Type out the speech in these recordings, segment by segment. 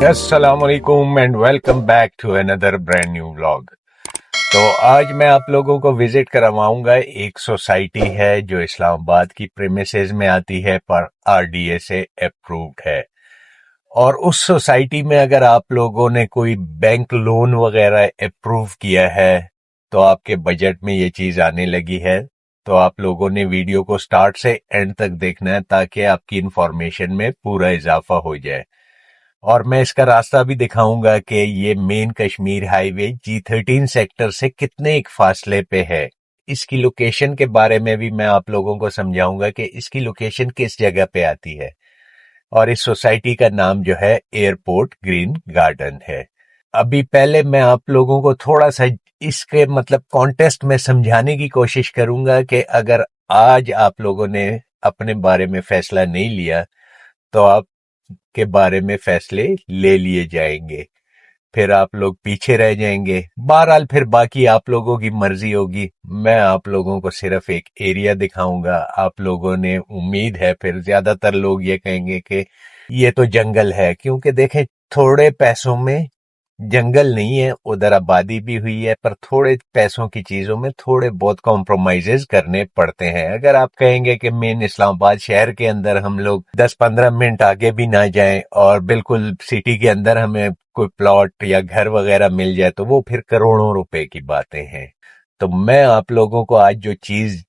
السلام علیکم and welcome back to another brand new vlog. تو آج میں آپ لوگوں کو وزٹ کرواؤں گا. ایک سوسائٹی ہے جو اسلام آباد کی پریمیسز میں آتی ہے پر آر ڈی اے سے اپرووڈ ہے. اور اس سوسائٹی میں اگر آپ لوگوں نے کوئی بینک لون وغیرہ اپروو کیا ہے تو آپ کے بجٹ میں یہ چیز آنے لگی ہے. تو آپ لوگوں نے ویڈیو کو سٹارٹ سے اینڈ تک دیکھنا ہے تاکہ آپ کی انفارمیشن میں پورا اضافہ ہو جائے. اور میں اس کا راستہ بھی دکھاؤں گا کہ یہ مین کشمیر ہائی وے G13 سیکٹر سے کتنے ایک فاصلے پہ ہے. اس کی لوکیشن کے بارے میں بھی میں آپ لوگوں کو سمجھاؤں گا کہ اس کی لوکیشن کس جگہ پہ آتی ہے. اور اس سوسائٹی کا نام جو ہے ایئرپورٹ گرین گارڈن ہے. ابھی پہلے میں آپ لوگوں کو تھوڑا سا اس کے کانٹیسٹ میں سمجھانے کی کوشش کروں گا کہ اگر آج آپ لوگوں نے اپنے بارے میں فیصلہ نہیں لیا تو آپ کے بارے میں فیصلے لے لیے جائیں گے, پھر آپ لوگ پیچھے رہ جائیں گے. بہرحال پھر باقی آپ لوگوں کی مرضی ہوگی. میں آپ لوگوں کو صرف ایک ایریا دکھاؤں گا. آپ لوگوں نے امید ہے پھر زیادہ تر لوگ یہ کہیں گے کہ یہ تو جنگل ہے, کیونکہ دیکھیں تھوڑے پیسوں میں جنگل نہیں ہے, ادھر آبادی بھی ہوئی ہے, پر تھوڑے پیسوں کی چیزوں میں تھوڑے بہت کمپرومائزز کرنے پڑتے ہیں. اگر آپ کہیں گے کہ مین اسلام آباد شہر کے اندر ہم لوگ 10-15 منٹ آگے بھی نہ جائیں اور بالکل سٹی کے اندر ہمیں کوئی پلاٹ یا گھر وغیرہ مل جائے تو وہ پھر کروڑوں روپے کی باتیں ہیں. تو میں آپ لوگوں کو آج جو چیز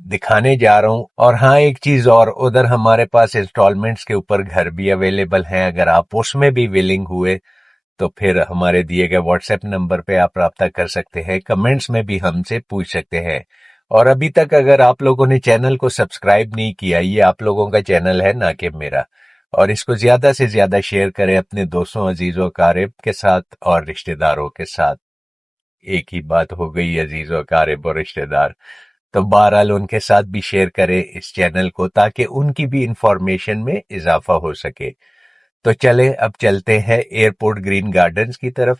دکھانے جا رہا ہوں, اور ہاں ایک چیز اور, ادھر ہمارے پاس انسٹالمنٹس کے اوپر گھر بھی اویلیبل ہیں. اگر آپ اس میں بھی ویلنگ ہوئے تو پھر ہمارے دیے گئے واٹس ایپ نمبر پہ آپ رابطہ کر سکتے ہیں. کمنٹس میں بھی ہم سے پوچھ سکتے ہیں. اور ابھی تک اگر آپ لوگوں نے چینل کو سبسکرائب نہیں کیا, یہ آپ لوگوں کا چینل ہے نہ کہ میرا, اور اس کو زیادہ سے زیادہ شیئر کریں اپنے دوستوں, عزیزوں, اقارب کے ساتھ اور رشتہ داروں کے ساتھ. ایک ہی بات ہو گئی, عزیز و اقارب اور رشتہ دار. تو بہرحال ان کے ساتھ بھی شیئر کریں اس چینل کو تاکہ ان کی بھی انفارمیشن میں اضافہ ہو سکے. تو چلے اب چلتے ہیں ایئرپورٹ گرین گارڈنز کی طرف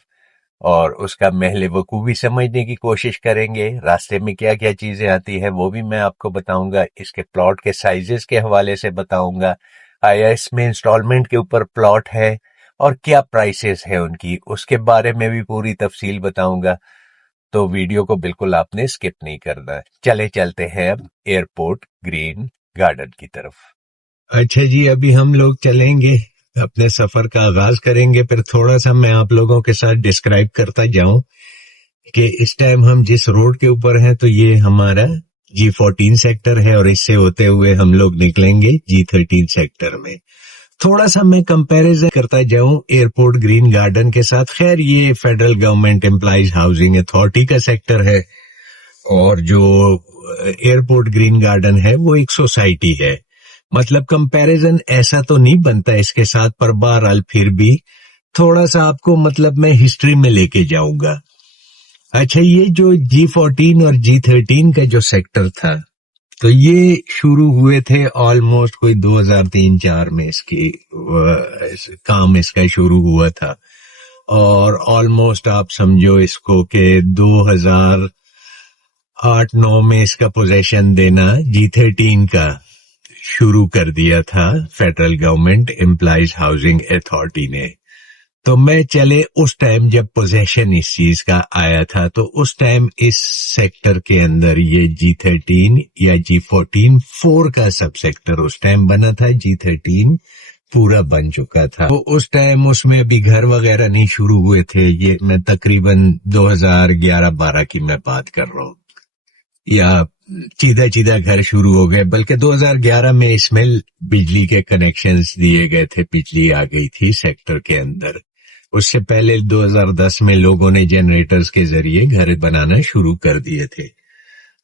اور اس کا محل وقوع بھی سمجھنے کی کوشش کریں گے. راستے میں کیا کیا چیزیں آتی ہیں وہ بھی میں آپ کو بتاؤں گا. اس کے پلاٹ کے سائزز کے حوالے سے بتاؤں گا. آیا اس میں انسٹالمنٹ کے اوپر پلاٹ ہے اور کیا پرائسز ہیں ان کی, اس کے بارے میں بھی پوری تفصیل بتاؤں گا. تو ویڈیو کو بالکل آپ نے سکپ نہیں کرنا. چلے چلتے ہیں اب ایئرپورٹ گرین گارڈن کی طرف. اچھا جی, ابھی ہم لوگ چلیں گے, اپنے سفر کا آغاز کریں گے. پھر تھوڑا سا میں آپ لوگوں کے ساتھ ڈسکرائب کرتا جاؤں کہ اس ٹائم ہم جس روڈ کے اوپر ہیں تو یہ ہمارا G14 سیکٹر ہے, اور اس سے ہوتے ہوئے ہم لوگ نکلیں گے G13 سیکٹر میں. تھوڑا سا میں کمپیریزن کرتا جاؤں ایئرپورٹ گرین گارڈن کے ساتھ. خیر یہ federal government employees housing authority کا سیکٹر ہے, اور جو ایئرپورٹ گرین گارڈن ہے وہ ایک سوسائٹی ہے. کمپیریزن ایسا تو نہیں بنتا اس کے ساتھ, پر بہرحال پھر بھی تھوڑا سا آپ کو میں ہسٹری میں لے کے جاؤں گا. اچھا, یہ جو G14 اور G13 کا جو سیکٹر تھا تو یہ شروع ہوئے تھے آلموسٹ کوئی 2003-04 میں اس کی کام اس کا شروع ہوا تھا, اور آلموسٹ آپ سمجھو اس کو کہ 2008-09 میں اس کا پوزیشن دینا G13 کا شروع کر دیا تھا federal government employees housing authority نے. تو میں چلے اس ٹائم جب پوزیشن اس چیز کا آیا تھا تو اس ٹائم اس سیکٹر کے اندر یہ G13 یا G14 کا سب سیکٹر اس ٹائم بنا تھا. G13 پورا بن چکا تھا. تو اس ٹائم اس میں ابھی گھر وغیرہ نہیں شروع ہوئے تھے. یہ میں تقریباً 2011-12 کی میں بات کر رہا ہوں, یا چیدہ گھر شروع ہو گئے, بلکہ 2011 میں اس میں بجلی کے کنیکشنز دیے گئے تھے, بجلی آ گئی تھی سیکٹر کے اندر. اس سے پہلے 2010 میں لوگوں نے جنریٹرز کے ذریعے گھر بنانا شروع کر دیے تھے.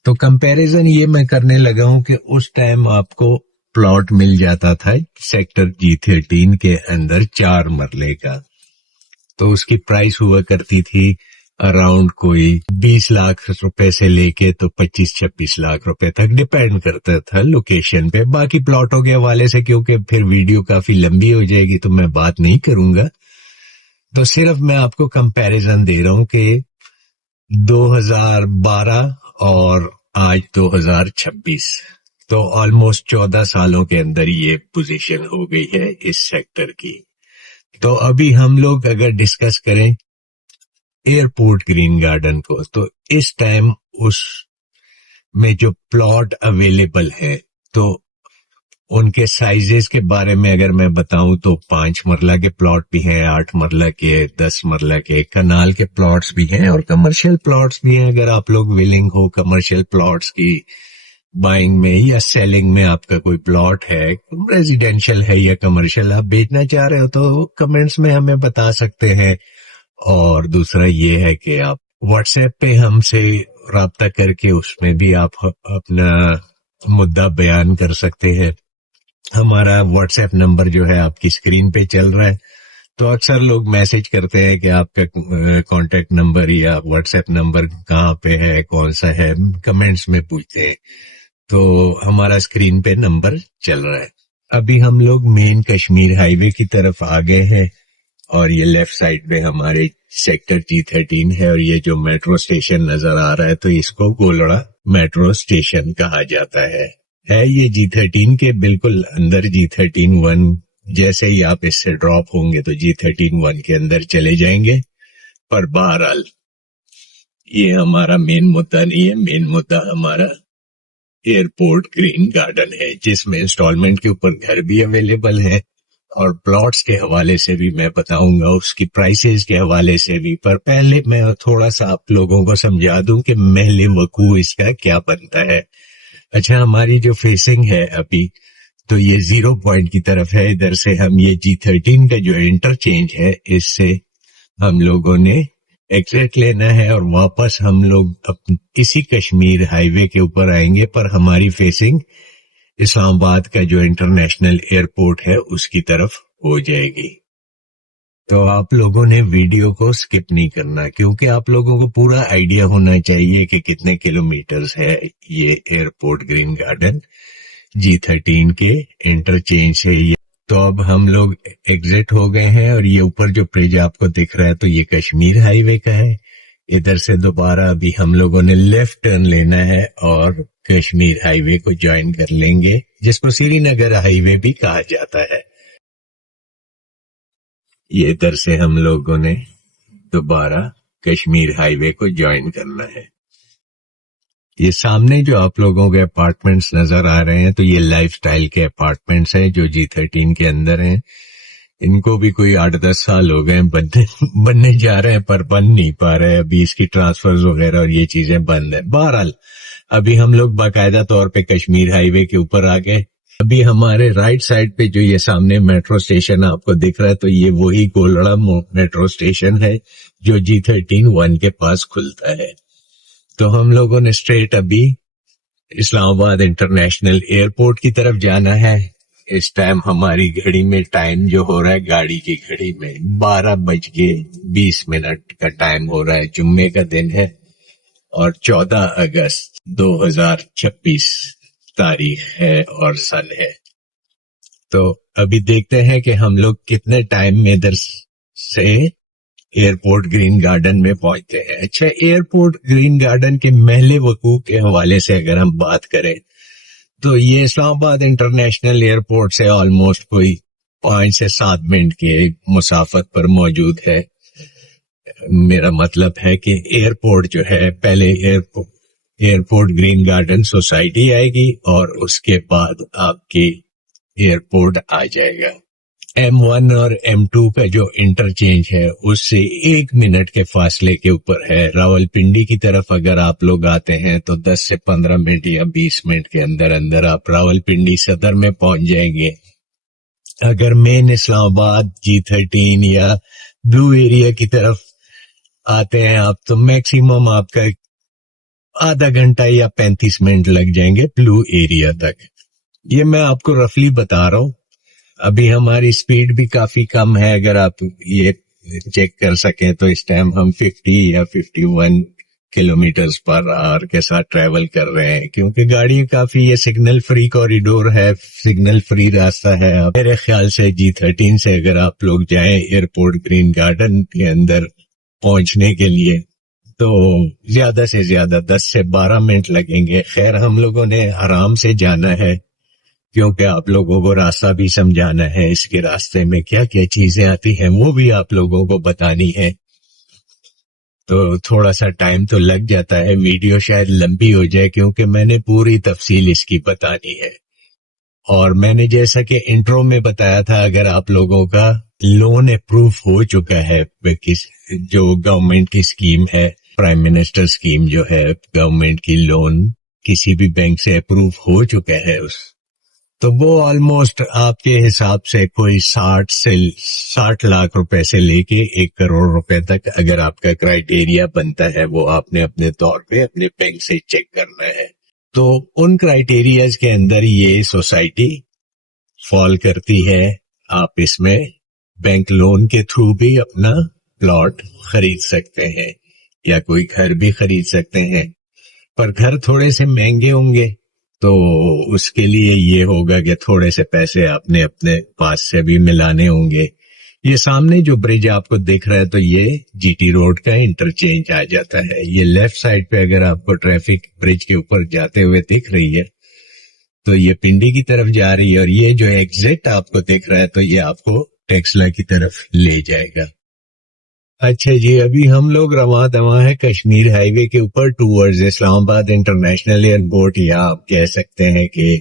تو کمپیریزن یہ میں کرنے لگا ہوں کہ اس ٹائم آپ کو پلاٹ مل جاتا تھا سیکٹر G13 کے اندر 4 مرلے کا, تو اس کی پرائس ہوا کرتی تھی اراؤنڈ کوئی 20 لاکھ روپے سے لے کے تو 25-26 لاکھ روپے تک, ڈیپینڈ کرتا تھا لوکیشن پہ. باقی پلاٹوں کے حوالے سے کیونکہ پھر ویڈیو کافی لمبی ہو جائے گی تو میں بات نہیں کروں گا, تو صرف میں آپ کو کمپیریزن دے رہا ہوں کہ 2012 اور آج 2026 تو آلموسٹ 14 سالوں کے اندر یہ پوزیشن ہو گئی ہے اس سیکٹر کی. تو अभी हम लोग अगर डिस्कस करें एयरपोर्ट ग्रीन गार्डन को, तो इस टाइम उस में जो प्लॉट अवेलेबल है, तो उनके साइजेस के बारे में अगर मैं बताऊं तो 5 मरला के प्लॉट भी हैं, 8 मरला के, 10 मरला के, कनाल के प्लॉट्स भी हैं और कमर्शियल प्लॉट्स भी हैं। अगर आप लोग विलिंग हो कमर्शियल प्लॉट्स की बाइंग में या सेलिंग में, आपका कोई प्लॉट है, रेजिडेंशियल है या कमर्शियल, आप बेचना चाह रहे हो तो कमेंट्स में हमें बता सकते हैं। और दूसरा ये है कि आप व्हाट्सएप पे हमसे राब्ता करके उसमें भी आप अपना मुद्दा बयान कर सकते हैं। हमारा व्हाट्सएप नंबर जो है आपकी स्क्रीन पे चल रहा है। तो अक्सर लोग मैसेज करते हैं कि आपका कांटेक्ट नंबर या व्हाट्सएप नंबर कहाँ पे है, कौन सा है, कमेंट्स में पूछते हैं। तो हमारा स्क्रीन पे नंबर चल रहा है। अभी हम लोग मेन कश्मीर हाईवे की तरफ आ गए हैं और ये लेफ्ट साइड पे हमारे सेक्टर G13 है और ये जो मेट्रो स्टेशन नजर आ रहा है तो इसको गोलड़ा मेट्रो स्टेशन कहा जाता है। ये G13 के बिल्कुल अंदर G13-1, जैसे ही आप इससे ड्रॉप होंगे तो G13-1 के अंदर चले जाएंगे। पर बहरहाल ये हमारा मेन मुद्दा नहीं है। मेन मुद्दा हमारा एयरपोर्ट ग्रीन गार्डन है, जिसमें इंस्टॉलमेंट के ऊपर घर भी अवेलेबल है और प्लॉट्स के हवाले से भी मैं बताऊंगा, उसकी प्राइसेस के हवाले से भी। पर पहले मैं थोड़ा सा आप लोगों को समझा दूं कि महल वकू इसका क्या बनता है। अच्छा, हमारी जो फेसिंग है अभी, तो ये 0 पॉइंट की तरफ है। इधर से हम ये G13 का जो इंटरचेंज है, इससे हम लोगों ने एग्जिट लेना है और वापस हम लोग इसी कश्मीर हाईवे के ऊपर आएंगे। पर हमारी फेसिंग इस्लामाबाद का जो इंटरनेशनल एयरपोर्ट है उसकी तरफ हो जाएगी। तो आप लोगों ने वीडियो को स्किप नहीं करना, क्योंकि आप लोगों को पूरा आइडिया होना चाहिए कि कितने किलोमीटर्स है ये एयरपोर्ट ग्रीन गार्डन G13 के इंटरचेंज से। तो अब हम लोग एग्जिट हो गए हैं और ये ऊपर जो ब्रिज आपको दिख रहा है तो ये कश्मीर हाईवे का है। इधर से दोबारा अभी हम लोगों ने लेफ्ट टर्न लेना है और कश्मीर हाईवे को ज्वाइन कर लेंगे, जिसको श्रीनगर हाईवे भी कहा जाता है। ये इधर से हम लोगों ने दोबारा कश्मीर हाईवे को ज्वाइन करना है। ये सामने जो आप लोगों के अपार्टमेंट्स नजर आ रहे हैं तो ये लाइफस्टाइल के अपार्टमेंट्स हैं जो G13 के अंदर हैं। इनको भी कोई 8-10 साल हो गए बनने जा रहे हैं, पर बन नहीं पा रहे। अभी इसकी ट्रांसफर्स वगैरह और ये चीजें बंद है। बहरहाल अभी हम लोग बाकायदा तौर पे कश्मीर हाईवे के ऊपर आ गए। अभी हमारे राइट साइड पे जो ये सामने मेट्रो स्टेशन आपको दिख रहा है तो ये वही गोलड़ा मेट्रो स्टेशन है जो G13-1 के पास खुलता है। तो हम लोगों ने स्ट्रेट अभी इस्लामाबाद इंटरनेशनल एयरपोर्ट की तरफ जाना है। इस टाइम हमारी घड़ी में टाइम जो हो रहा है, गाड़ी की घड़ी में 12:20 का टाइम हो रहा है। जुम्मे का दिन है और 14 अगस्त 2026 तारीख है और सन है। तो अभी देखते हैं कि हम लोग कितने टाइम में इधर से एयरपोर्ट ग्रीन गार्डन में पहुंचते हैं। अच्छा, एयरपोर्ट ग्रीन गार्डन के महल वकूफ के हवाले से अगर हम बात करें तो ये इस्लामाबाद इंटरनेशनल एयरपोर्ट से ऑलमोस्ट कोई 5 से 7 मिनट के मुसाफत पर मौजूद है। मेरा मतलब है कि एयरपोर्ट जो है, पहले एयरपोर्ट ग्रीन गार्डन सोसाइटी आएगी और उसके बाद आपकी एयरपोर्ट आ जाएगा। M1 और M2 का जो इंटरचेंज है उससे 1 मिनट के फासले के ऊपर है। रावलपिंडी की तरफ अगर आप लोग आते हैं तो 10 से 15 मिनट या 20 मिनट के अंदर अंदर आप रावलपिंडी सदर में पहुंच जाएंगे। अगर मेन इस्लामाबाद G13 या ब्लू एरिया की तरफ आते हैं आप तो मैक्सिमम आपका आधा घंटा या 35 मिनट लग जाएंगे ब्लू एरिया तक। ये मैं आपको रफली बता रहा हूं। अभी हमारी स्पीड भी काफी कम है। अगर आप ये चेक कर सकें तो इस टाइम हम 50 या 51 किलोमीटर्स पर आवर के साथ ट्रेवल कर रहे हैं, क्योंकि गाड़ी काफी, ये सिग्नल फ्री कॉरिडोर है, सिग्नल फ्री रास्ता है। मेरे ख्याल से G13 से अगर आप लोग जाएं एयरपोर्ट ग्रीन गार्डन के अंदर पहुंचने के लिए तो ज्यादा से ज्यादा 10 से 12 मिनट लगेंगे। खैर, हम लोगों ने आराम से जाना है کیونکہ آپ لوگوں کو راستہ بھی سمجھانا ہے، اس کے راستے میں کیا کیا چیزیں آتی ہیں وہ بھی آپ لوگوں کو بتانی ہے، تو تھوڑا سا ٹائم تو لگ جاتا ہے، ویڈیو شاید لمبی ہو جائے کیونکہ میں نے پوری تفصیل اس کی بتانی ہے۔ اور میں نے جیسا کہ انٹرو میں بتایا تھا، اگر آپ لوگوں کا لون اپروف ہو چکا ہے، جو گورنمنٹ کی اسکیم ہے، پرائم منسٹر اسکیم جو ہے گورنمنٹ کی، لون کسی بھی بینک سے اپروف ہو چکا ہے تو وہ آلموسٹ آپ کے حساب سے کوئی 60 لاکھ روپے سے لے کے 1 کروڑ روپے تک اگر آپ کا کرائیٹیریا بنتا ہے، وہ آپ نے اپنے طور پہ اپنے بینک سے چیک کرنا ہے۔ تو ان کرائیٹیریاز کے اندر یہ سوسائٹی فال کرتی ہے۔ آپ اس میں بینک لون کے تھرو بھی اپنا پلاٹ خرید سکتے ہیں یا کوئی گھر بھی خرید سکتے ہیں، پر گھر تھوڑے سے مہنگے ہوں گے، تو اس کے لیے یہ ہوگا کہ تھوڑے سے پیسے آپ نے اپنے پاس سے بھی ملانے ہوں گے۔ یہ سامنے جو برج آپ کو دکھ رہا ہے تو یہ جی ٹی روڈ کا انٹرچینج آ جاتا ہے۔ یہ لیفٹ سائڈ پہ اگر آپ کو ٹریفک برج کے اوپر جاتے ہوئے دکھ رہی ہے تو یہ پنڈی کی طرف جا رہی ہے، اور یہ جو ایگزٹ آپ کو دکھ رہا ہے تو یہ آپ کو ٹیکسلا کی طرف لے جائے گا۔ اچھا جی، ابھی ہم لوگ رواں دواں ہے کشمیر ہائی وے کے اوپر ٹورڈز اسلام آباد انٹرنیشنل ایئرپورٹ، یا آپ کہہ سکتے ہیں کہ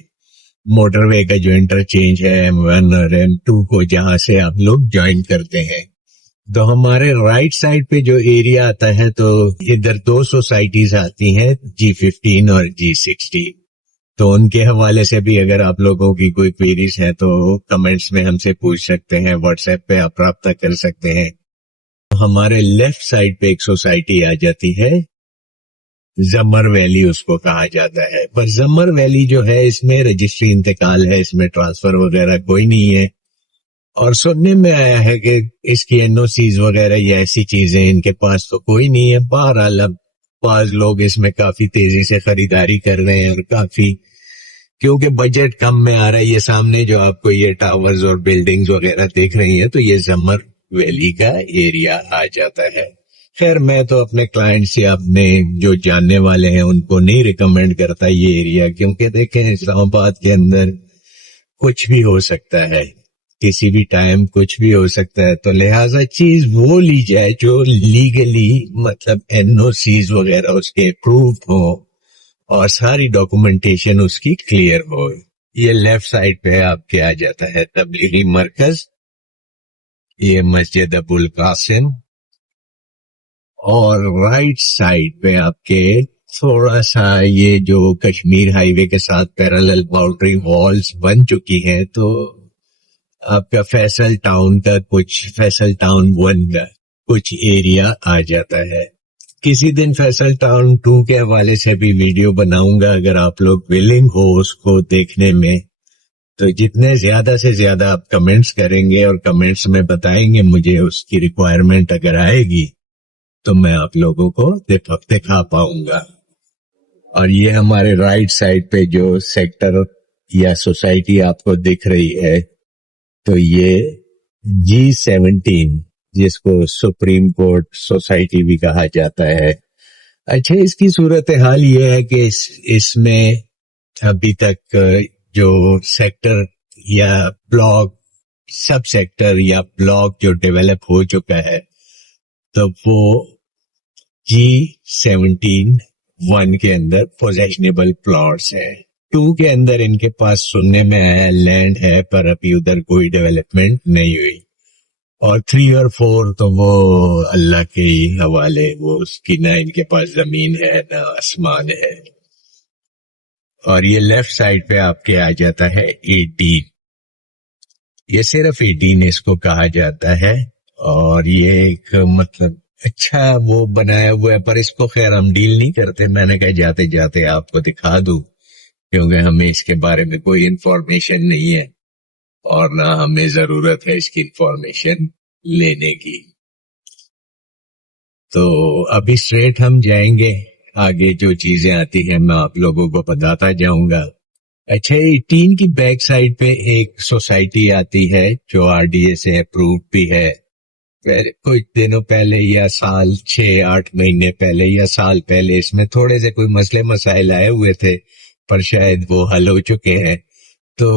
موٹر وے کا جو انٹرچینج ہے M1 اور M2 کو، جہاں سے آپ لوگ جوائن کرتے ہیں۔ تو ہمارے رائٹ سائڈ پہ جو ایریا آتا ہے تو ادھر 2 سوسائٹیز آتی ہیں، G15 اور G16۔ تو ان کے حوالے سے بھی اگر آپ لوگوں کی کوئی کوئریز ہیں تو کمنٹس میں ہم سے پوچھ سکتے ہیں، واٹس ایپ پہ آپ رابطہ کر سکتے ہیں۔ ہمارے لیفٹ سائڈ پہ ایک سوسائٹی آ جاتی ہے زمر ویلی، اس کو کہا جاتا ہے، پر زمر ویلی جو ہے اس میں رجسٹری انتقال ہے، اس میں ٹرانسفر وغیرہ کوئی نہیں ہے، اور سننے میں آیا ہے کہ اس کی NOCs وغیرہ یا ایسی چیزیں ان کے پاس تو کوئی نہیں ہے۔ بہرحال اب بعض لوگ اس میں کافی تیزی سے خریداری کر رہے ہیں، اور کافی کیونکہ بجٹ کم میں آ رہا ہے۔ یہ سامنے جو آپ کو یہ ٹاورز اور بلڈنگز وغیرہ دیکھ رہی ہیں تو یہ زمر ویلی کا ایریا آ جاتا ہے۔ خیر میں تو اپنے کلائنٹس یا اپنے جو جاننے والے ہیں ان کو نہیں ریکمینڈ کرتا یہ ایریا، کیونکہ دیکھیں اسلام آباد کے اندر کچھ بھی ہو سکتا ہے، کسی بھی ٹائم کچھ بھی ہو سکتا ہے، تو لہٰذا چیز وہ لی جائے جو لیگلی، مطلب NOCs وغیرہ اس کے اپرووڈ ہو اور ساری ڈاکومنٹیشن اس کی کلیئر ہو۔ یہ لیفٹ سائڈ پہ آپ کے آ جاتا ہے تبلیغی مرکز، یہ مسجد ابو القاسم، اور رائٹ سائڈ پہ آپ کے تھوڑا سا یہ جو کشمیر ہائی وے کے ساتھ پیرالل باؤنڈری والز بن چکی ہیں، تو آپ کا فیصل ٹاؤن کا فیصل ٹاؤن 1 کا کچھ ایریا آ جاتا ہے۔ کسی دن فیصل ٹاؤن 2 کے حوالے سے بھی ویڈیو بناؤں گا، اگر آپ لوگ ویلنگ ہو اس کو دیکھنے میں، تو جتنے زیادہ سے زیادہ آپ کمنٹس کریں گے اور کمنٹس میں بتائیں گے مجھے اس کی ریکوائرمنٹ اگر آئے گی تو میں آپ لوگوں کو دکھا پاؤں گا۔ اور یہ ہمارے رائٹ سائڈ پہ جو سیکٹر یا سوسائٹی آپ کو دکھ رہی ہے تو یہ G17، جس کو سپریم کورٹ سوسائٹی بھی کہا جاتا ہے۔ اچھا، اس کی صورتحال یہ ہے کہ اس میں ابھی تک جو سیکٹر یا بلاک، سب سیکٹر یا بلاک جو ڈیولپ ہو چکا ہے تو وہ G17-1 کے اندر پوزیشنیبل پلاٹس ہے۔ 2 کے اندر ان کے پاس سننے میں آیا لینڈ ہے، پر ابھی ادھر کوئی ڈیولپمنٹ نہیں ہوئی، اور 3 اور 4 تو وہ اللہ کے ہی حوالے، وہ اس کی نہ ان کے پاس زمین ہے نہ آسمان ہے۔ اور یہ لیفٹ سائڈ پہ آپ کے آ جاتا ہے 18، یہ صرف 18 اس کو کہا جاتا ہے، اور یہ ایک مطلب اچھا وہ بنایا ہوا ہے، پر اس کو خیر ہم ڈیل نہیں کرتے، میں نے کہا جاتے جاتے آپ کو دکھا دوں، کیونکہ ہمیں اس کے بارے میں کوئی انفارمیشن نہیں ہے اور نہ ہمیں ضرورت ہے اس کی انفارمیشن لینے کی۔ تو ابھی اسٹریٹ ہم جائیں گے، آگے جو چیزیں آتی ہیں میں آپ لوگوں کو بتاتا جاؤں گا۔ اچھا، 18 کی بیک سائڈ پہ ایک سوسائٹی آتی ہے جو RDA سے اپرووڈ بھی ہے۔ کچھ دنوں پہلے یا سال 6-8 مہینے پہلے یا سال پہلے اس میں تھوڑے سے کوئی مسئلے مسائل آئے ہوئے تھے، پر شاید وہ حل ہو چکے ہیں۔ تو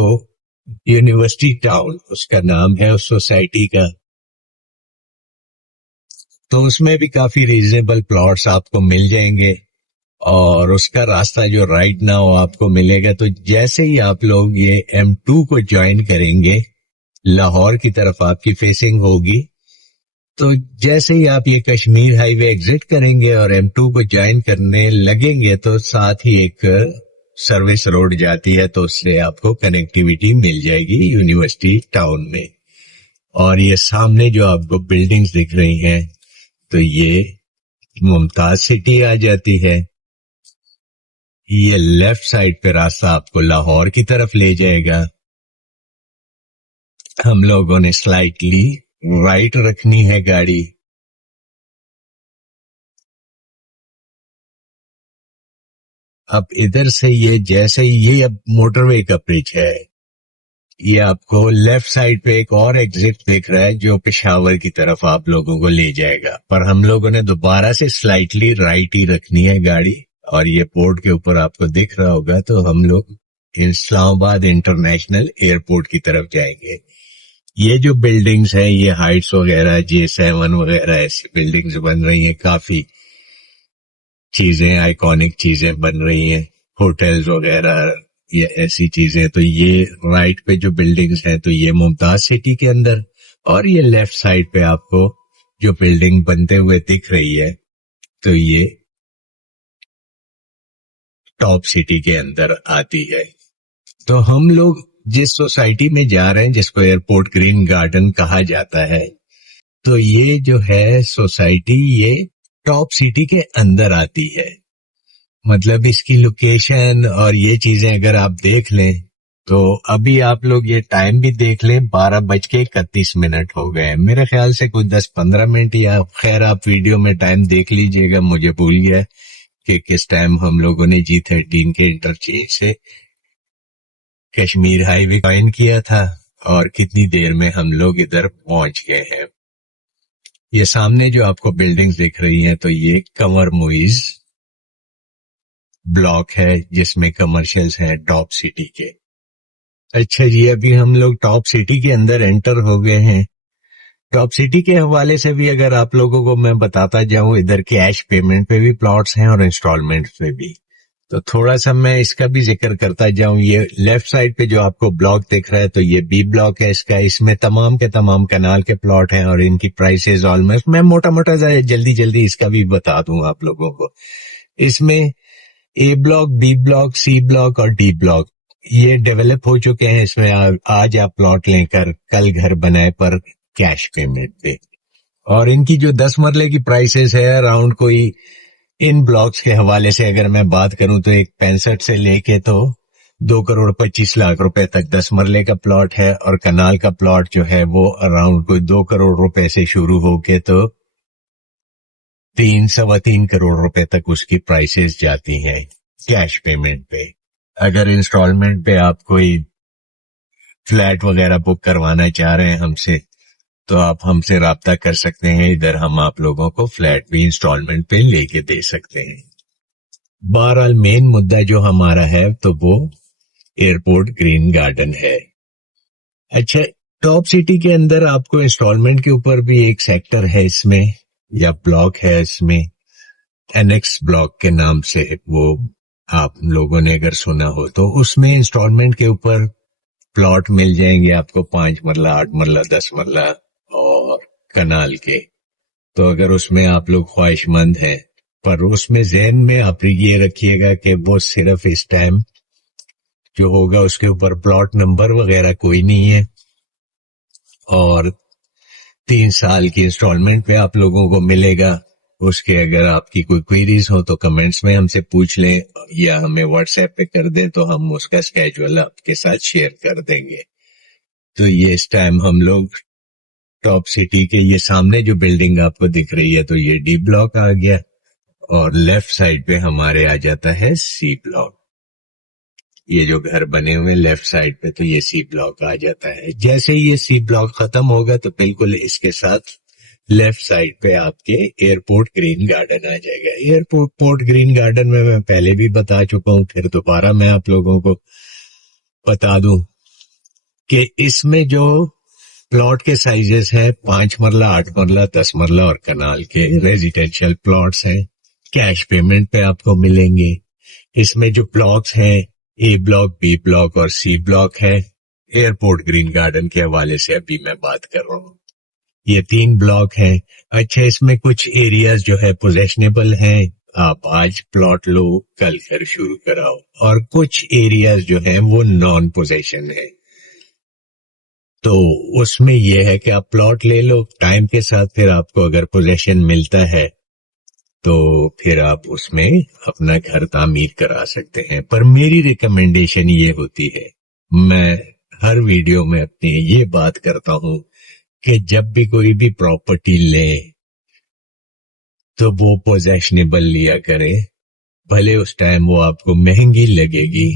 یونیورسٹی ٹاؤن اس کا نام ہے اس سوسائٹی کا. تو اس میں بھی کافی ریزنیبل پلاٹس آپ کو مل جائیں گے, اور اس کا راستہ جو رائٹ ناؤ آپ کو ملے گا. تو جیسے ہی آپ لوگ یہ M2 کو جوائن کریں گے, لاہور کی طرف آپ کی فیسنگ ہوگی, تو جیسے ہی آپ یہ کشمیر ہائی وے ایگزٹ کریں گے اور M2 کو جوائن کرنے لگیں گے, تو ساتھ ہی ایک سروس روڈ جاتی ہے, تو اس سے آپ کو کنیکٹیویٹی مل جائے گی یونیورسٹی ٹاؤن میں. اور یہ سامنے جو آپ کو بلڈنگز دکھ رہی ہیں, تو یہ ممتاز سٹی آ جاتی ہے. یہ لیفٹ سائڈ پہ راستہ آپ کو لاہور کی طرف لے جائے گا. ہم لوگوں نے سلائٹلی رائٹ رکھنی ہے گاڑی. اب ادھر سے یہ جیسے یہ اب موٹر وے کا برج ہے, یہ آپ کو لیفٹ سائڈ پہ ایک اور ایگزٹ دیکھ رہا ہے جو پشاور کی طرف آپ لوگوں کو لے جائے گا. پر ہم لوگوں نے دوبارہ سے سلائٹلی رائٹ ہی رکھنی ہے گاڑی. اور یہ بورڈ کے اوپر آپ کو دکھ رہا ہوگا, تو ہم لوگ اسلام آباد انٹرنیشنل ایئرپورٹ کی طرف جائیں گے. یہ جو بلڈنگز ہیں, یہ ہائٹس وغیرہ, J7 وغیرہ ایسی بلڈنگز بن رہی ہیں, کافی چیزیں آئیکونک چیزیں بن رہی ہیں, ہوٹلز وغیرہ, یہ ایسی چیزیں. تو یہ رائٹ پہ جو بلڈنگز ہیں, تو یہ ممتاز سٹی کے اندر, اور یہ لیفٹ سائڈ پہ آپ کو جو بلڈنگ بنتے ہوئے دکھ رہی ہے, تو یہ ٹاپ سٹی کے اندر آتی ہے. تو ہم لوگ جس سوسائٹی میں جا رہے ہیں, جس کو ایئرپورٹ گرین گارڈن کہا جاتا ہے, تو یہ جو ہے سوسائٹی یہ ٹاپ سٹی کے اندر آتی ہے. مطلب اس کی لوکیشن اور یہ چیزیں اگر آپ دیکھ لیں, تو ابھی آپ لوگ یہ ٹائم بھی دیکھ لیں, 12:31 ہو گئے. میرے خیال سے کوئی 10-15 منٹ, یا خیر آپ ویڈیو میں ٹائم دیکھ لیجئے گا, مجھے بھول گیا کہ کس ٹائم ہم لوگوں نے G13 کے انٹرچینج سے کشمیر ہائی وے جوائن کیا تھا, اور کتنی دیر میں ہم لوگ ادھر پہنچ گئے ہیں. یہ سامنے جو آپ کو بلڈنگز دکھ رہی ہیں, تو یہ کنور موئیز بلاک ہے جس میں کمرشلز ہیں ٹاپ سٹی کے. اچھا جی, ابھی ہم لوگ ٹاپ سٹی کے اندر انٹر ہو گئے ہیں. ٹاپ سٹی کے حوالے سے بھی اگر آپ لوگوں کو میں بتاتا جاؤں, ادھر کیش پیمنٹ پہ بھی پلاٹس ہیں اور انسٹالمنٹ پہ بھی. تو تھوڑا سا میں اس کا بھی ذکر کرتا جاؤں. یہ لیفٹ سائڈ پہ جو آپ کو بلاک دکھ رہا ہے, تو یہ B بلاک ہے اس کا. اس میں تمام کے تمام کنال کے پلاٹ ہیں, اور ان کی پرائسز آلموسٹ, میں موٹا موٹا جلدی اس کا بھی بتا دوں آپ لوگوں کو. اس میں A block, B block, C block اور D بلاک یہ ڈیولپ ہو چکے ہیں. اس میں آج آپ پلاٹ لیں کر کل گھر بنائے پر کیش پیمنٹ پہ. اور ان کی جو 10 مرلے کی پرائسز ہے, اراؤنڈ کوئی ان بلاکس کے حوالے سے اگر میں بات کروں, تو ایک 65 سے لے کے تو 2,25,00,000 روپے تک 10 مرلے کا پلاٹ ہے. اور کنال کا پلاٹ جو ہے وہ اراؤنڈ کوئی 2 کروڑ روپے سے شروع ہو کے تو 3-3.25 کروڑ روپے تک اس کی پرائسز جاتی ہیں کیش پیمنٹ پہ. اگر انسٹالمنٹ پہ آپ کوئی فلیٹ وغیرہ بک کروانا چاہ رہے ہیں ہم سے, تو آپ ہم سے رابطہ کر سکتے ہیں. ادھر ہم آپ لوگوں کو فلیٹ بھی انسٹالمنٹ پہ لے کے دے سکتے ہیں. بہرحال مین مدعا جو ہمارا ہے, تو وہ ایئرپورٹ گرین گارڈن ہے. اچھا, ٹاپ سٹی کے اندر آپ کو انسٹالمنٹ کے اوپر بھی ایک سیکٹر ہے اس میں, یا بلاک ہے اس میں, اینکس بلاک کے نام سے. وہ آپ لوگوں نے اگر سنا ہو, تو اس میں انسٹالمنٹ کے اوپر پلاٹ مل جائیں گے آپ کو 5 مرلہ, 8 مرلہ, 10 مرلہ اور کنال کے. تو اگر اس میں آپ لوگ خواہش مند ہیں, پر اس میں ذہن میں آپ یہ رکھیے گا کہ وہ صرف اس ٹائم جو ہوگا اس کے اوپر پلاٹ نمبر وغیرہ کوئی نہیں ہے, اور 3 سال کی انسٹالمنٹ پہ آپ لوگوں کو ملے گا. اس کے اگر آپ کی کوئی کوئریز ہو تو کمنٹس میں ہم سے پوچھ لیں, یا ہمیں واٹس ایپ پہ کر دیں, تو ہم اس کا اسکیجول آپ کے ساتھ شیئر کر دیں گے. تو یہ اس ٹائم ہم لوگ ٹاپ سٹی کے یہ سامنے جو بلڈنگ آپ کو دکھ رہی ہے, تو یہ D بلاک آ گیا, اور لیفٹ سائڈ پہ ہمارے آ جاتا ہے C بلاک. یہ جو گھر بنے ہوئے لیفٹ سائڈ پہ, تو یہ C بلاک آ جاتا ہے. جیسے ہی یہ C بلاک ختم ہوگا, تو بالکل اس کے ساتھ لیفٹ سائڈ پہ آپ کے ایئرپورٹ گرین گارڈن آ جائے گا. ایئرپورٹ گرین گارڈن میں پہلے بھی بتا چکا ہوں, پھر دوبارہ میں آپ لوگوں کو बता दूं कि इसमें जो प्लॉट के साइजेस है 5 मरला, 8 मरला, 10 मरला और कनाल के रेजिडेंशियल प्लॉट्स हैं, कैश पेमेंट पे आपको मिलेंगे। इसमें जो ब्लॉक्स हैं ए ब्लॉक, बी ब्लॉक और सी ब्लॉक है। एयरपोर्ट ग्रीन गार्डन के हवाले से अभी मैं बात कर रहा हूँ। ये 3 ब्लॉक हैं। अच्छा, इसमें कुछ एरियाज जो है पोजेशनेबल हैं, आप आज प्लॉट लो कल घर शुरू कराओ, और कुछ एरियाज जो हैं वो नॉन पोजेशन है। तो उसमें यह है कि आप प्लॉट ले लो, टाइम के साथ फिर आपको अगर पोजेशन मिलता है तो फिर आप उसमें अपना घर तामीर करा सकते हैं। पर मेरी रिकमेंडेशन ये होती है, मैं हर वीडियो में अपनी ये बात करता हूं कि जब भी कोई भी प्रॉपर्टी ले तो वो पोजेशनेबल लिया करे। भले उस टाइम वो आपको महंगी लगेगी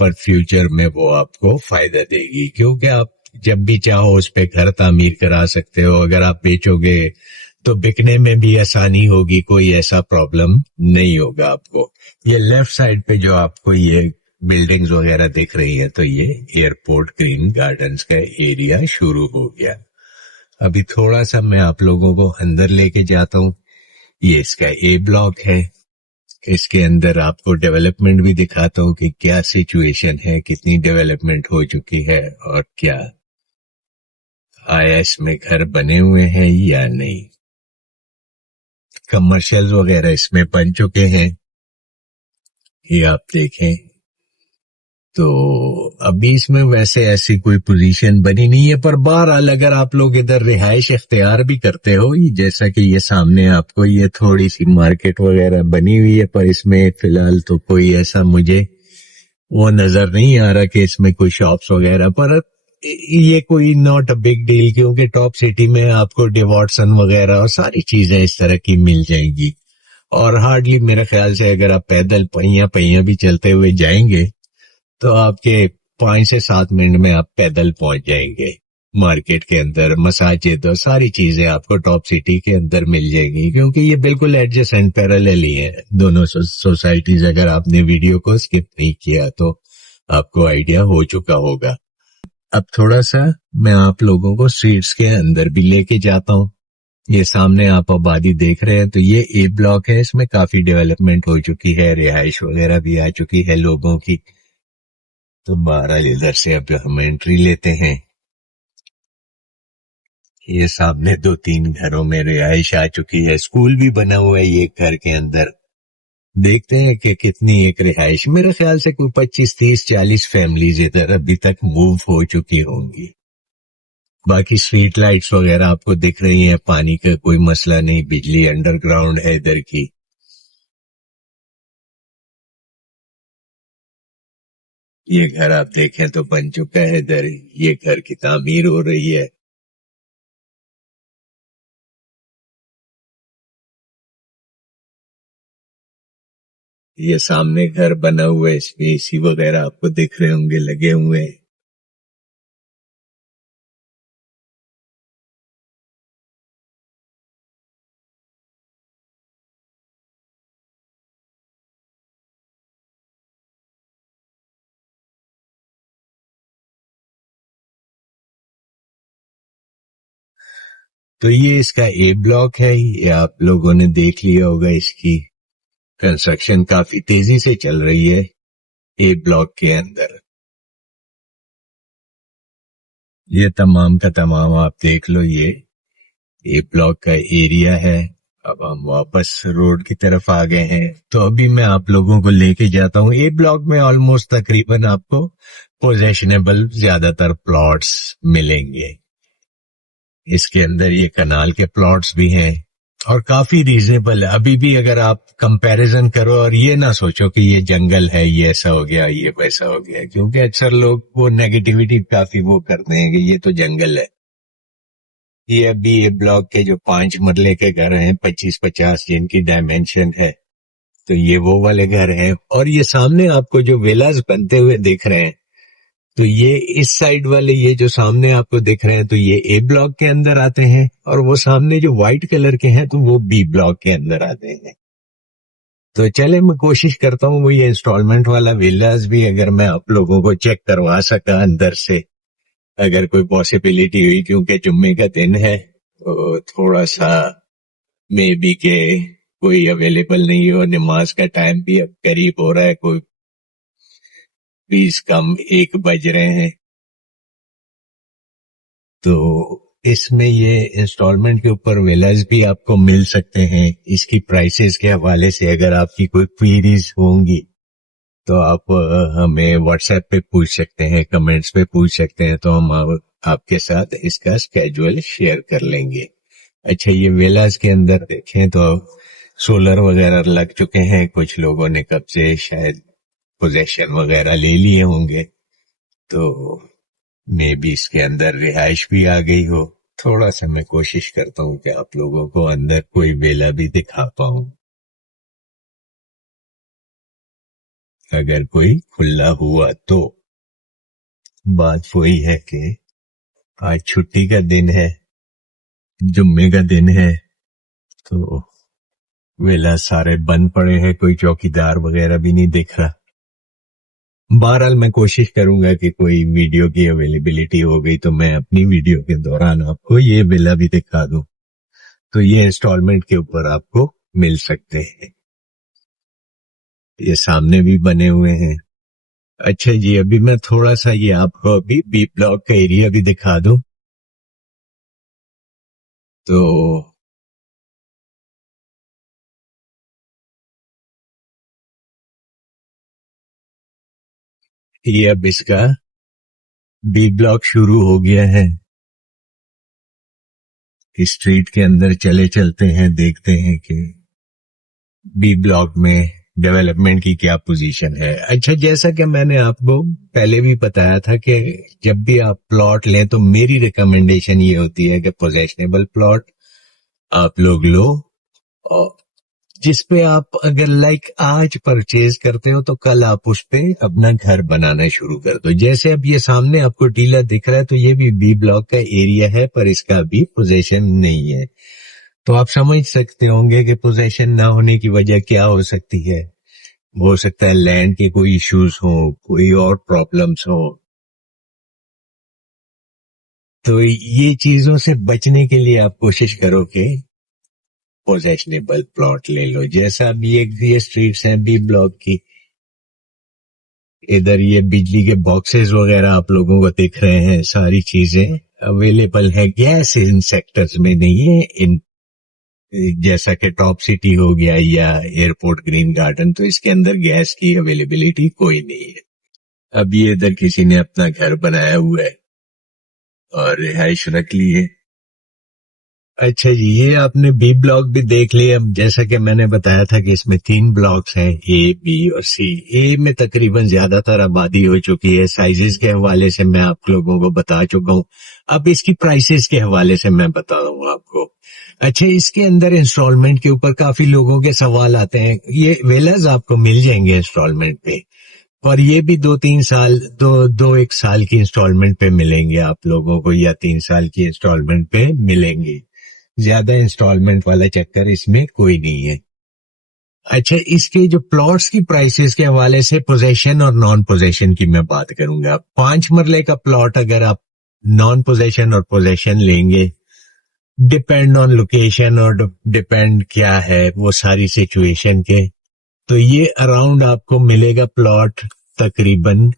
पर फ्यूचर में वो आपको फायदा देगी, क्योंकि आप जब भी चाहो उस पे घर तामीर करा सकते हो। अगर आप बेचोगे तो बिकने में भी आसानी होगी, कोई ऐसा प्रॉब्लम नहीं होगा आपको। ये लेफ्ट साइड पे जो आपको ये बिल्डिंग्स वगैरह दिख रही है, तो ये एयरपोर्ट ग्रीन गार्डन्स का एरिया शुरू हो गया। अभी थोड़ा सा मैं आप लोगों को अंदर लेके जाता हूँ। ये इसका ए ब्लॉक है, इसके अंदर आपको डेवलपमेंट भी दिखाता हूँ कि क्या सिचुएशन है, कितनी डेवलपमेंट हो चुकी है और क्या आया इसमें घर बने हुए हैं या नहीं। कमर्शियल वगैरह इसमें बन चुके हैं, ये आप देखें। तो अभी इसमें वैसे ऐसी कोई पोजीशन बनी नहीं है, पर बहरहाल अगर आप लोग इधर रिहाइश इख्तियार भी करते हो, जैसा कि ये सामने आपको ये थोड़ी सी मार्केट वगैरह बनी हुई है, पर इसमें फिलहाल तो कोई ऐसा मुझे वो नजर नहीं आ रहा कि इसमें कोई शॉप्स वगैरह, पर ये कोई नॉट अ बिग डील, क्योंकि टॉप सिटी में आपको डिवॉटसन वगैरह और सारी चीजें इस तरह की मिल जाएंगी। और हार्डली मेरे ख्याल से अगर आप पैदल पहिया भी चलते हुए जाएंगे तो आपके 5 से 7 मिनट में आप पैदल पहुंच जाएंगे मार्केट के अंदर। मसाजिद और सारी चीजें आपको टॉप सिटी के अंदर मिल जाएंगी, क्योंकि ये बिल्कुल एडजेसेंट पैरेलल ही है दोनों सोसाइटीज। अगर आपने वीडियो को स्किप नहीं किया तो आपको आइडिया हो चुका होगा। अब थोड़ा सा मैं आप लोगों को स्ट्रीट्स के अंदर भी लेके जाता हूँ। ये सामने आप आबादी देख रहे हैं, तो ये ए ब्लॉक है, इसमें काफी डेवलपमेंट हो चुकी है, रिहाइश वगैरह भी आ चुकी है लोगों की। तो 12 इधर से अब हम एंट्री लेते हैं। ये सामने 2-3 घरों में रिहाइश आ चुकी है, स्कूल भी बना हुआ है ये घर के अंदर। देखते हैं कि कितनी एक रिहाइश, मेरे ख्याल से कोई 25, 30, 40 फैमिलीज इधर अभी तक मूव हो चुकी होंगी। बाकी स्ट्रीट लाइट्स वगैरह आपको दिख रही हैं, पानी का कोई मसला नहीं, बिजली अंडरग्राउंड है इधर की। ये घर आप देखें तो बन चुका है इधर, ये घर की तामीर हो रही है। ये सामने घर बना हुआ है, इसमें एसी वगैरह आपको दिख रहे होंगे लगे हुए हैं। तो ये इसका ए ब्लॉक है, ये आप लोगों ने देख लिया होगा, इसकी कंस्ट्रक्शन काफी तेजी से चल रही है ए ब्लॉक के अंदर। ये तमाम का तमाम आप देख लो, ये ए ब्लॉक का एरिया है। अब हम वापस रोड की तरफ आ गए हैं, तो अभी मैं आप लोगों को लेके जाता हूँ। ए ब्लॉक में ऑलमोस्ट तकरीबन आपको पोजेशनेबल ज्यादातर प्लॉट्स मिलेंगे। इसके अंदर ये कनाल के प्लॉट्स भी हैं और काफी रीजनेबल है। अभी भी अगर आप कंपैरिजन करो, और ये ना सोचो कि ये जंगल है, ये ऐसा हो गया, ये वैसा हो गया, क्योंकि अक्सर लोग वो नेगेटिविटी काफी वो करते हैं कि ये तो जंगल है। ये अभी ये ब्लॉक के जो 5 मरले के घर हैं, 25-50 जिनकी डायमेंशन है, तो ये वो वाले घर हैं। और ये सामने आपको जो विलास बनते हुए दिख रहे हैं, तो ये इस साइड वाले ये जो सामने आपको दिख रहे हैं, तो ये ए ब्लॉक के अंदर आते हैं, और वो सामने जो व्हाइट कलर के हैं तो वो बी ब्लॉक के अंदर आते हैं। तो चले मैं कोशिश करता हूँ वो ये इंस्टॉलमेंट वाला विलास भी अगर मैं आप लोगों को चेक करवा सका अंदर से, अगर कोई पॉसिबिलिटी हुई, क्योंकि जुम्मे का दिन है तो थोड़ा सा मे बी के कोई अवेलेबल नहीं हो, नमाज का टाइम भी अब करीब हो रहा है, कोई 20 कम 1 बज रहे हैं। तो इसमें ये इंस्टॉलमेंट के ऊपर विलास भी आपको मिल सकते हैं। इसकी प्राइसेस के हवाले से अगर आपकी कोई क्वेरीज होंगी तो आप हमें व्हाट्सएप पे पूछ सकते हैं, कमेंट्स पे पूछ सकते हैं, तो हम आपके साथ इसका स्केड्यूल शेयर कर लेंगे। अच्छा, ये विलास के अंदर देखें तो सोलर वगैरह लग चुके हैं, कुछ लोगों ने कब से शायद पोजेशन वगैरह ले लिए होंगे, तो मे बी इसके अंदर रिहाइश भी आ गई हो। थोड़ा सा मैं कोशिश करता हूँ कि आप लोगों को अंदर कोई वेला भी दिखा पाऊं, अगर कोई खुला हुआ तो। बात वही है कि आज छुट्टी का दिन है, जुम्मे का दिन है, तो वेला सारे बंद पड़े हैं, कोई चौकीदार वगैरह भी नहीं दिख रहा। बहरहाल मैं कोशिश करूंगा कि कोई वीडियो की अवेलेबिलिटी हो गई तो मैं अपनी वीडियो के दौरान आपको ये विला भी दिखा दूं, तो ये इंस्टॉलमेंट के ऊपर आपको मिल सकते हैं। ये सामने भी बने हुए हैं। अच्छा जी, अभी मैं थोड़ा सा ये आपको अभी बी ब्लॉक का एरिया भी दिखा दूं। तो ये अब इसका बी ब्लॉक शुरू हो गया है। स्ट्रीट के अंदर चले चलते हैं, देखते हैं कि बी ब्लॉक में डेवलपमेंट की क्या पोजीशन है। अच्छा, जैसा कि मैंने आपको पहले भी बताया था कि जब भी आप प्लॉट लें तो मेरी रिकमेंडेशन ये होती है कि पोजेशनेबल प्लॉट आप लोग लो, और जिस पे आप अगर आज परचेज करते हो तो कल आप उस पे अपना घर बनाना शुरू कर दो। जैसे अब ये सामने आपको टीला दिख रहा है, तो ये भी बी ब्लॉक का एरिया है, पर इसका अभी पोजेशन नहीं है। तो आप समझ सकते होंगे कि पोजेशन ना होने की वजह क्या हो सकती है। हो सकता है लैंड के कोई इश्यूज हो, कोई और प्रॉब्लम्स हो, तो ये चीजों से बचने के लिए आप कोशिश करो कि पोजेशनेबल प्लॉट ले लो। जैसा अभी ये स्ट्रीट्स हैं बी ब्लॉक की, इधर ये बिजली के बॉक्सेस वगैरह आप लोगों को दिख रहे हैं, सारी चीजें अवेलेबल है। गैस इन सेक्टर्स में नहीं है, इन जैसा कि टॉप सिटी हो गया या एयरपोर्ट ग्रीन गार्डन, तो इसके अंदर गैस की अवेलेबिलिटी कोई नहीं है। अब ये इधर किसी ने अपना घर बनाया हुआ है और रिहाइश रख ली है। अच्छा जी, ये आपने बी ब्लॉक भी देख लिया। जैसा कि मैंने बताया था कि इसमें 3 ब्लॉक्स हैं, ए, बी और सी। ए में तकरीबन ज्यादातर आबादी हो चुकी है। साइजेस के हवाले से मैं आप लोगों को बता चुका हूँ, अब इसकी प्राइसेस के हवाले से मैं बता रहा हूँ आपको। अच्छा, इसके अंदर इंस्टॉलमेंट के ऊपर काफी लोगों के सवाल आते हैं। ये विलाज आपको मिल जाएंगे इंस्टॉलमेंट पे, और ये भी 2-3 साल, 1 साल की इंस्टॉलमेंट पे मिलेंगे आप लोगों को, या 3 साल की इंस्टॉलमेंट पे मिलेंगे। ज्यादा इंस्टॉलमेंट वाला चक्कर इसमें कोई नहीं है। अच्छा, इसके जो प्लॉट्स की प्राइसेस के हवाले से पोजेशन और नॉन पोजेशन की मैं बात करूंगा। 5 मरले का प्लॉट अगर आप नॉन पोजेशन और पोजेशन लेंगे, डिपेंड ऑन लोकेशन और डिपेंड क्या है वो सारी सिचुएशन के, तो ये अराउंड आपको मिलेगा प्लॉट तकरीबन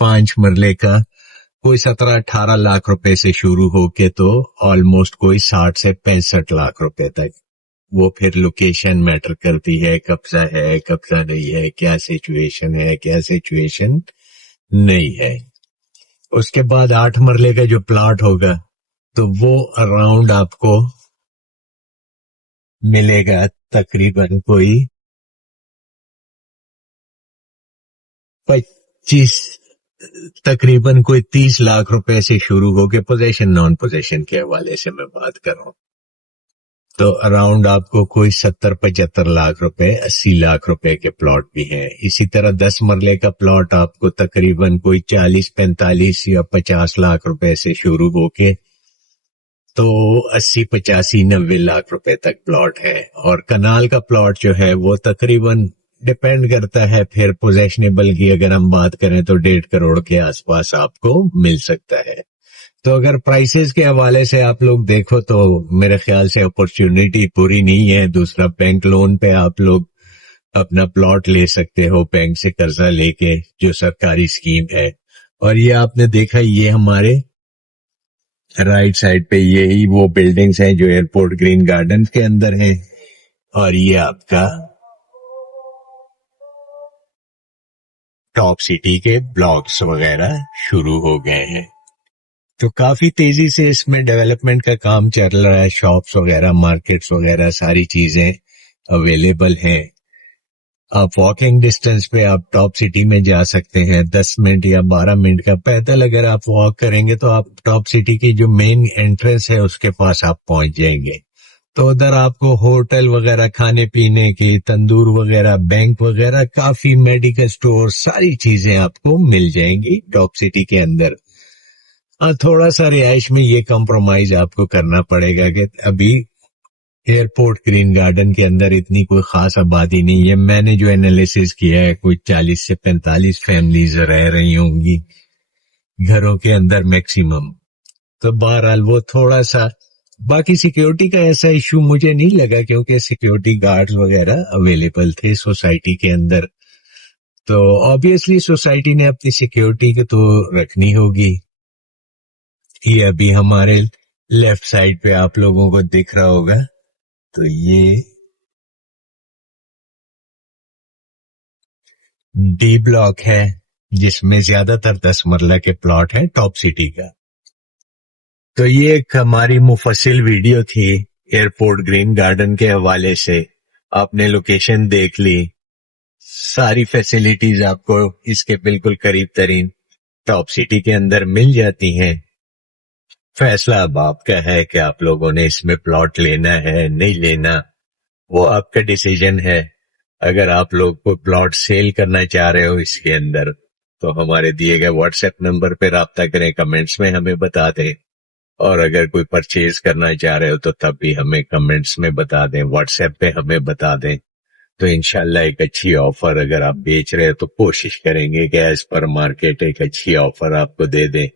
5 मरले का कोई 17-18 लाख रुपए से शुरू होके तो ऑलमोस्ट कोई 60 से 65 लाख रुपए तक। वो फिर लोकेशन मैटर करती है, कब्जा है कब्जा नहीं है, क्या सिचुएशन है क्या सिचुएशन नहीं है। उसके बाद 8 मरले का जो प्लॉट होगा तो वो अराउंड आपको मिलेगा तकरीबन कोई 25, तकरीबन कोई 30 लाख रुपए से शुरू होके पोजेशन नॉन पोजेशन के हवाले से मैं बात कर रहा हूं, तो अराउंड आपको कोई 70-75 लाख रुपए, 80 लाख रुपए के प्लॉट भी हैं। इसी तरह 10 मरले का प्लॉट आपको तकरीबन कोई 40-45 या 50 लाख रुपए से शुरू होके तो 80-85-90 लाख रुपए तक प्लॉट है। और कनाल का प्लॉट जो है वो तकरीबन डिपेंड करता है। फिर पोजेशनेबल की अगर हम बात करें तो 1.5 करोड़ के आसपास आपको मिल सकता है। तो अगर प्राइसेस के हवाले से आप लोग देखो तो मेरे ख्याल से अपॉर्चुनिटी पूरी नहीं है। दूसरा, बैंक लोन पे आप लोग अपना प्लॉट ले सकते हो बैंक से कर्जा लेके, जो सरकारी स्कीम है। और ये आपने देखा, ये हमारे राइट साइड पे यही वो बिल्डिंग्स हैं जो एयरपोर्ट ग्रीन गार्डन के अंदर हैं। और ये आपका टॉप सिटी के ब्लॉक्स वगैरह शुरू हो गए हैं। तो काफी तेजी से इसमें डेवलपमेंट का काम चल रहा है। शॉप्स वगैरह, मार्केट्स वगैरह, सारी चीजें अवेलेबल हैं। आप वॉकिंग डिस्टेंस पे आप टॉप सिटी में जा सकते हैं। 10 मिनट या 12 मिनट का पैदल अगर आप वॉक करेंगे तो आप टॉप सिटी की जो मेन एंट्रेंस है उसके पास आप पहुंच जाएंगे। तो उधर आपको होटल वगैरह, खाने पीने के, तंदूर वगैरह, बैंक वगैरह, काफी मेडिकल स्टोर, सारी चीजें आपको मिल जाएंगी टॉप सिटी के अंदर। थोड़ा सा रिहाइश में ये कॉम्प्रोमाइज आपको करना पड़ेगा कि अभी एयरपोर्ट ग्रीन गार्डन के अंदर इतनी कोई खास आबादी नहीं है। मैंने जो एनालिसिस किया है, कोई 40 से 45 फैमिलीज रह रही होंगी घरों के अंदर मैक्सिमम। तो बहरहाल वो थोड़ा सा, बाकी सिक्योरिटी का ऐसा इशू मुझे नहीं लगा क्योंकि सिक्योरिटी गार्ड्स वगैरह अवेलेबल थे सोसाइटी के अंदर। तो ऑब्वियसली सोसाइटी ने अपनी सिक्योरिटी को तो रखनी होगी। ये अभी हमारे लेफ्ट साइड पे आप लोगों को दिख रहा होगा, तो ये डी ब्लॉक है जिसमें ज्यादातर 10 मरला के प्लॉट है टॉप सिटी का। तो ये एक हमारी मुफस्सिल वीडियो थी एयरपोर्ट ग्रीन गार्डन के हवाले से। आपने लोकेशन देख ली, सारी फैसिलिटीज आपको इसके बिल्कुल करीब तरीन टॉप सिटी के अंदर मिल जाती हैं। फैसला अब आपका है कि आप लोगों ने इसमें प्लॉट लेना है नहीं लेना, वो आपका डिसीजन है। अगर आप लोग को प्लॉट सेल करना चाह रहे हो इसके अंदर तो हमारे दिए गए व्हाट्सएप नंबर पे राब्ता करें, कमेंट्स में हमें बता दें। और अगर कोई परचेज करना चाह रहे हो तो तब भी हमें कमेंट्स में बता दें, व्हाट्सएप पे हमें बता दें। तो इंशाल्लाह एक अच्छी ऑफर, अगर आप बेच रहे हो तो कोशिश करेंगे कि एज पर मार्केट एक अच्छी ऑफर आपको दे दें।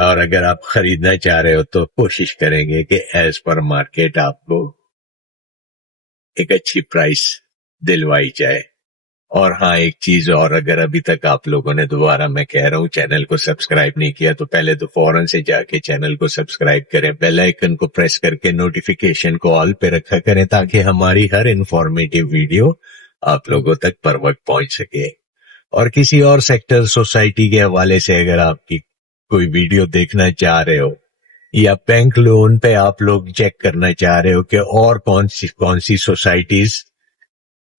और अगर आप खरीदना चाह रहे हो तो कोशिश करेंगे कि एज पर मार्केट आपको एक अच्छी प्राइस दिलवाई जाए। और हाँ, एक चीज और, अगर अभी तक आप लोगों ने, दोबारा मैं कह रहा हूँ, चैनल को सब्सक्राइब नहीं किया तो पहले तो फौरन से जाके चैनल को सब्सक्राइब करें, बेल आइकन को प्रेस करके नोटिफिकेशन को ऑल पे रखा करें ताकि हमारी हर इंफॉर्मेटिव वीडियो आप लोगों तक पर वक्त पहुंच सके। और किसी और सेक्टर, सोसाइटी के हवाले से अगर आपकी कोई वीडियो देखना चाह रहे हो या बैंक लोन पे आप लोग चेक करना चाह रहे हो कि और कौन सी सोसाइटीज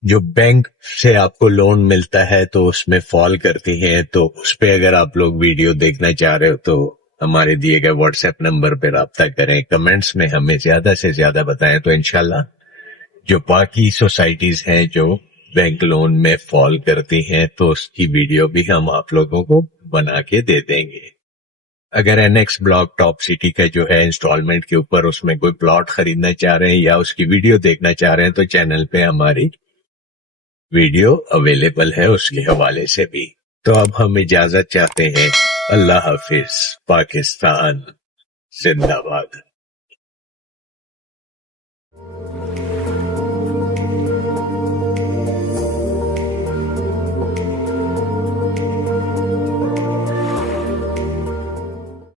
जो बैंक से आपको लोन मिलता है तो उसमें फॉल करती हैं, तो उस पे अगर आप लोग वीडियो देखना चाह रहे हो तो हमारे दिए गए व्हाट्सएप नंबर पे राब्ता करें, कमेंट्स में हमें ज्यादा से ज्यादा बताएं। तो इंशाल्लाह जो बाकी सोसाइटीज हैं जो बैंक लोन में फॉल करती हैं तो उसकी वीडियो भी हम आप लोगों को बना के दे देंगे। अगर एनएक्स ब्लॉक टॉप सिटी का जो है इंस्टॉलमेंट के ऊपर, उसमें कोई प्लॉट खरीदना चाह रहे हैं या उसकी वीडियो देखना चाह रहे हैं तो चैनल पे हमारी वीडियो अवेलेबल है उसके हवाले से भी। तो अब हम इजाजत चाहते हैं। अल्लाह हाफिज। पाकिस्तान जिंदाबाद।